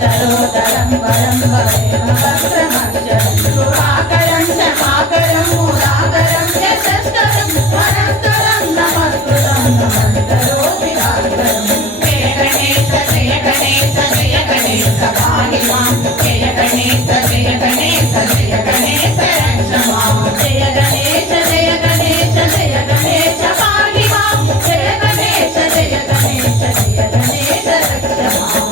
తరోతరం వరం వరేమ భద్రమక్షరం కృపాకరం క్షమాకరం మూలాకరం యశస్కరం వరంతరం నమస్కృతం నమంతరోపి రాకరం జయ గణేశ జయ గణేశ జయ గణేశ పాహి మాం జయ గణేశ జయ గణేశ జయ గణేశ రక్ష మాం జయ గణేశ జయ గణేశ జయ గణేశ పాహి మాం జయ గణేశ జయ గణేశ జయ గణేశ రక్ష మాం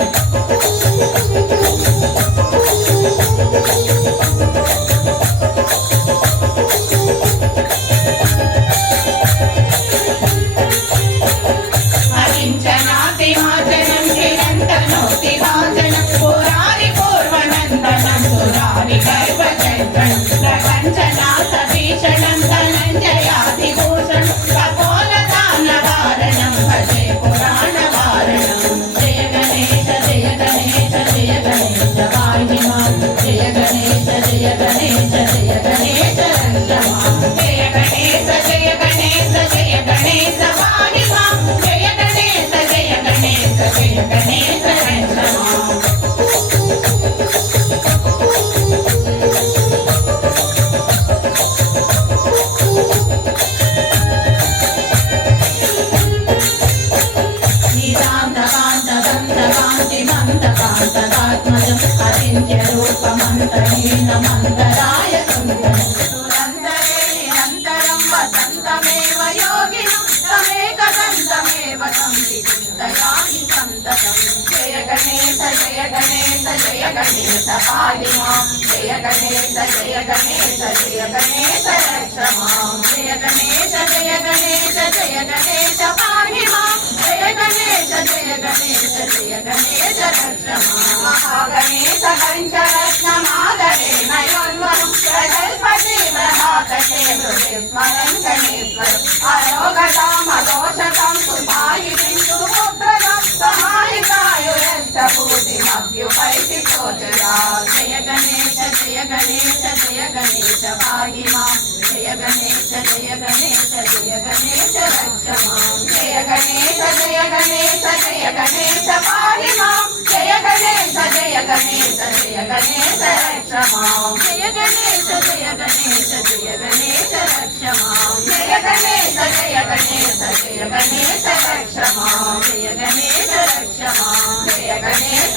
రూపమంతహీనమంతరాయ సురందరే నిరంతరం వసంతమేవ యోగినం తమేకదంతమేవ సంవిచింతయామి సంతతం జయ గణేశ జయ గణేశ జయ గణేశ పాహి మాం జయ గణేశ జయ గణేశ జయ గణేశ రక్ష మాం జయ గణేశ జయ గణేశ జయ గణేశ పాహి మాం జయ గణేశ జయ గణేశ జయ గణేశ రక్ష మాం మహాగణేశ పంచరత్నమాదరే నయోన్వరం ప్రజల్పతి మహాకటే హృదయ స్మరన్ గణేశ్వరం అరోగతామదోషతం సుమాహితిం సుపుత్రదం సమాహితాయురశ్చ పూతిమభ్యుపైతి చోచరా జయ గణేశ జయ గణేశ జయ గణేశ పాహి మాం జయ గణేశ జయ గణేశ జయ గణేశ రక్ష మాం జయ గణేశ జయ గణేశ జయ గణేశ పాహి మాం జయ గణేశ జయ గణేశ జయ గణేశ రక్ష మాం జయ గణేశ జయ గణేశ జయ గణేశ రక్ష మాం జయ గణేశ జయ గణేశ జయ గణేశ రక్ష మాం జయ గణేశ రక్ష మాం జయ గణేశ